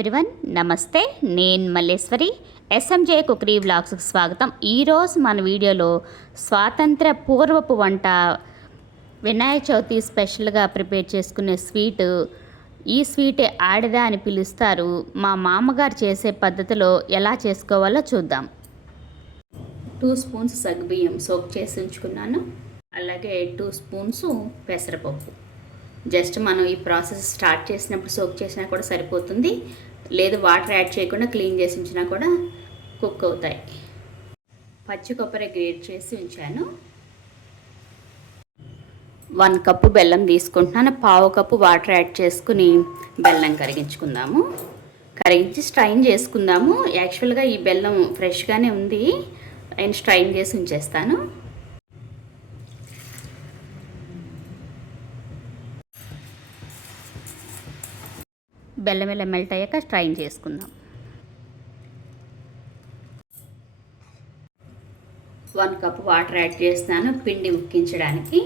Everyone, నమస్తే. నేను Malleswari. SMJ cookery వ్లాగ్స్కి స్వాగతం. ఈరోజు మన వీడియోలో స్వాతంత్ర పూర్వపు వంట, వినాయక చవితి స్పెషల్గా ప్రిపేర్ చేసుకునే స్వీట్. ఈ స్వీట్ ఆడిదా అని పిలుస్తారు. మా మామగారు చేసే పద్ధతిలో ఎలా చేసుకోవాలో చూద్దాం. 2 స్పూన్స్ సగ్గుబియ్యం సోక్ చేసి ఉంచుకున్నాను. అలాగే 2 స్పూన్స్ పెసరపప్పు. జస్ట్ మనం ఈ ప్రాసెస్ స్టార్ట్ చేసినప్పుడు సోక్ చేసినా కూడా సరిపోతుంది. లేదు వాటర్ యాడ్ చేయకుండా క్లీన్ చేసి ఉంచినా కూడా కుక్ అవుతాయి. పచ్చి కొబ్బరి గ్రేట్ చేసి ఉంచాను. 1 కప్పు బెల్లం తీసుకుంటున్నాను. 1/2 కప్పు వాటర్ యాడ్ చేసుకుని బెల్లం కరిగించుకుందాము. కరిగించి స్ట్రైన్ చేసుకుందాము. యాక్చువల్గా ఈ బెల్లం ఫ్రెష్గానే ఉంది, నేను స్ట్రైన్ చేసి ఉంచేస్తాను. బెల్లం ఇలా మెల్ట్ అయ్యాక స్ట్రైన్ చేసుకుందాం. 1 కప్ వాటర్ యాడ్ చేస్తున్నాను పిండి ఉక్కించడానికి.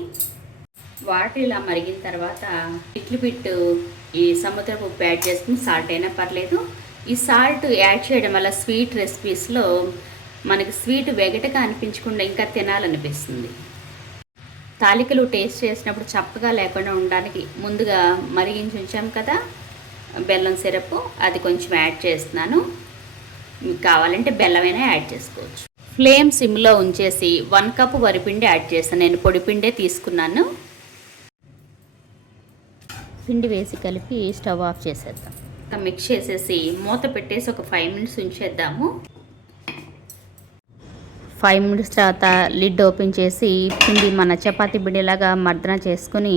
వాటర్ ఇలా మరిగిన తర్వాత పిట్టు ఈ సముద్రపు ఉప్పు యాడ్ చేసుకుని సాల్ట్ అయినా పర్లేదు. ఈ సాల్ట్ యాడ్ చేయడం వల్ల స్వీట్ రెసిపీస్లో మనకి స్వీట్ వెగటగా అనిపించకుండా ఇంకా తినాలనిపిస్తుంది. తాలికలు టేస్ట్ చేసినప్పుడు చప్పగా లేకుండా ఉండడానికి ముందుగా మరిగించి ఉంచాం కదా బెల్లం సిరప్, అది కొంచెం యాడ్ చేస్తున్నాను. మీకు కావాలంటే బెల్లమైనా యాడ్ చేసుకోవచ్చు. ఫ్లేమ్ సిమ్లో ఉంచేసి 1 కప్ వరిపిండి యాడ్ చేస్తాను. నేను పొడిపిండే తీసుకున్నాను. పిండి వేసి కలిపి స్టవ్ ఆఫ్ చేసేద్దాం. మిక్స్ చేసేసి మూత పెట్టేసి ఒక 5 మినిట్స్ ఉంచేద్దాము. 5 మినిట్స్ తర్వాత లిడ్ ఓపెన్ చేసి పిండి మన చపాతీ పిండిలాగా మర్దన చేసుకుని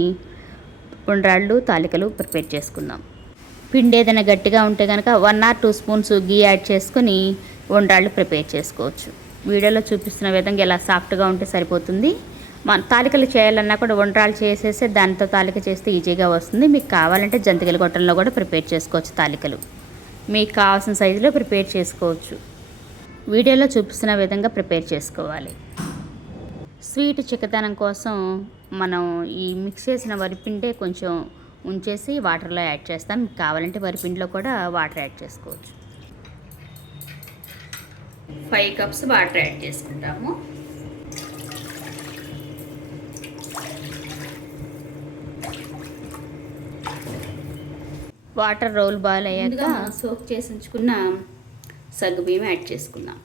ఉండ్రాళ్ళు తాలికలు ప్రిపేర్ చేసుకుందాం. పిండి ఏదైనా గట్టిగా ఉంటే కనుక 1 or 2 స్పూన్స్ గీ యాడ్ చేసుకుని ఉండ్రాళ్ళు ప్రిపేర్ చేసుకోవచ్చు. వీడియోలో చూపిస్తున్న విధంగా ఇలా సాఫ్ట్గా ఉంటే సరిపోతుంది. మన తాలికలు చేయాలన్నా కూడా ఉండ్రాళ్ళు చేసేసి దాంతో తాలిక చేస్తే ఈజీగా వస్తుంది. మీకు కావాలంటే జంతికల గొట్టంలో కూడా ప్రిపేర్ చేసుకోవచ్చు. తాలికలు మీకు కావాల్సిన సైజులో ప్రిపేర్ చేసుకోవచ్చు. వీడియోలో చూపిస్తున్న విధంగా ప్రిపేర్ చేసుకోవాలి. స్వీట్ చిక్కదనం కోసం మనం ఈ మిక్స్ చేసిన వరిపిండే కొంచెం ఉంచేసి వాటర్లో యాడ్ చేస్తాం. మీకు కావాలంటే వరిపిండిలో కూడా వాటర్ యాడ్ చేసుకోవచ్చు. 5 కప్స్ వాటర్ యాడ్ చేసుకుంటాము. వాటర్ రోల్ బాయిల్ అయ్యాక సోక్ చేసి ఉంచుకున్న సగ్గుబియ్యం యాడ్ చేసుకుందాం.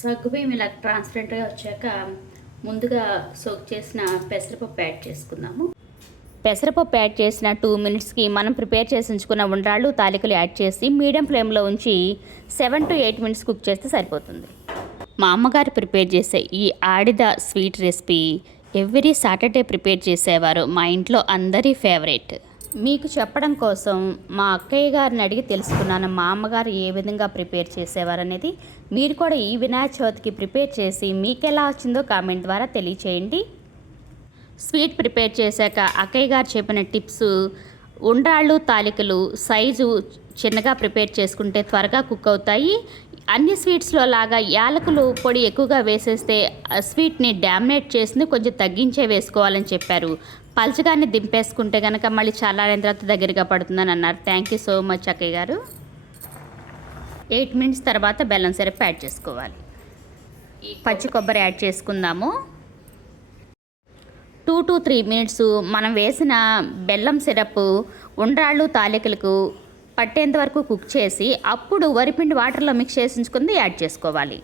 సగ్గుబియ్యం ఇలా ట్రాన్స్పరెంట్గా వచ్చాక ముందుగా సోక్ చేసిన పెసరపప్పు యాడ్ చేసుకుందాము. పెసరపప్పు యాడ్ చేసిన 2 మినిట్స్కి మనం ప్రిపేర్ చేసి ఉంచుకున్న ఉండ్రాళ్ళు తాలికలు యాడ్ చేసి మీడియం ఫ్లేమ్లో ఉంచి 7 to 8 మినిట్స్ కుక్ చేస్తే సరిపోతుంది. మా అమ్మగారు ప్రిపేర్ చేసే ఈ ఆడిద sweet recipe every Saturday prepare చేసేవారు. మా ఇంట్లో అందరి ఫేవరెట్. మీకు చెప్పడం కోసం మా అక్కయ్య గారిని అడిగి తెలుసుకున్నాను మా అమ్మగారు ఏ విధంగా ప్రిపేర్ చేసేవారు అనేది. మీరు కూడా ఈ వినాయక చవితికి ప్రిపేర్ చేసి మీకు ఎలా వచ్చిందో కామెంట్ ద్వారా తెలియచేయండి. స్వీట్ ప్రిపేర్ చేశాక అక్కయ్య గారు చెప్పిన టిప్స్, ఉండ్రాళ్ళు తాలికలు సైజు చిన్నగా ప్రిపేర్ చేసుకుంటే త్వరగా కుక్ అవుతాయి. అన్ని స్వీట్స్లో లాగా యాలకులు పొడి ఎక్కువగా వేసేస్తే స్వీట్ని డామినేట్ చేసింది, కొంచెం తగ్గించే వేసుకోవాలని చెప్పారు. పల్చగాన్ని దింపేసుకుంటే కనుక మళ్ళీ చల్లారిన తర్వాత దగ్గరగా పడుతుందని అన్నారు. థ్యాంక్ యూ సో మచ్ అక్కయ్య గారు. 8 మినిట్స్ తర్వాత బెల్లం సిరప్ యాడ్ చేసుకోవాలి. పచ్చి కొబ్బరి యాడ్ చేసుకుందాము. 2 to 3 మినిట్స్ మనం వేసిన బెల్లం సిరప్ ఉండ్రాళ్ళు తాలికలకు పట్టేంత వరకు కుక్ చేసి అప్పుడు వరిపిండి వాటర్లో మిక్స్ చేసి ఉంచుకుంది యాడ్ చేసుకోవాలి.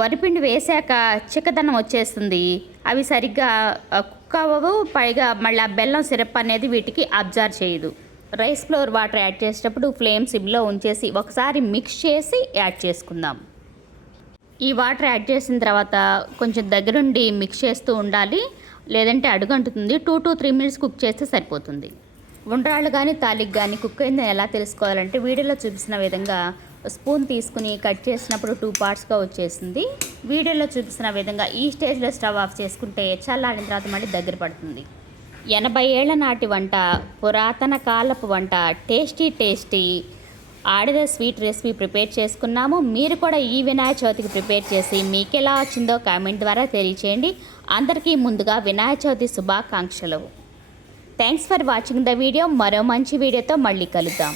వరిపిండి వేసాక చిక్కదనం వచ్చేస్తుంది. అవి సరిగ్గా కుక్ అవ్వవు. పైగా మళ్ళీ బెల్లం సిరప్ అనేది వీటికి అబ్జర్వ్ చేయదు. రైస్ ఫ్లోర్ వాటర్ యాడ్ చేసేటప్పుడు ఫ్లేమ్ సిమ్లో ఉంచేసి ఒకసారి మిక్స్ చేసి యాడ్ చేసుకుందాం. ఈ వాటర్ యాడ్ చేసిన తర్వాత కొంచెం దగ్గరుండి మిక్స్ చేస్తూ ఉండాలి, లేదంటే అడుగంటుతుంది. 2 to 3 మినిట్స్ కుక్ చేస్తే సరిపోతుంది. ఉండ్రాళ్ళు కానీ తాలిక కానీ కుక్ అయిందని ఎలా తెలుసుకోవాలంటే వీడియోలో చూపిస్తున్న విధంగా స్పూన్ తీసుకుని కట్ చేసినప్పుడు 2 పార్ట్స్గా వచ్చేసింది. వీడియోలో చూపిస్తున్న విధంగా ఈ స్టేజ్లో స్టవ్ ఆఫ్ చేసుకుంటే చల్లారిన తర్వాత మళ్ళీ దగ్గర పడుతుంది. 80 ఏళ్ల నాటి వంట, పురాతన కాలపు వంట, టేస్టీ ఆడిద స్వీట్ రెసిపీ ప్రిపేర్ చేసుకున్నాము. మీరు కూడా ఈ వినాయక చవితికి ప్రిపేర్ చేసి మీకు ఎలా వచ్చిందో కామెంట్ ద్వారా తెలియచేయండి. అందరికీ ముందుగా వినాయక చవితి శుభాకాంక్షలు. Thanks for watching the video. మరో మంచి వీడియోతో మళ్ళీ కలుద్దాం.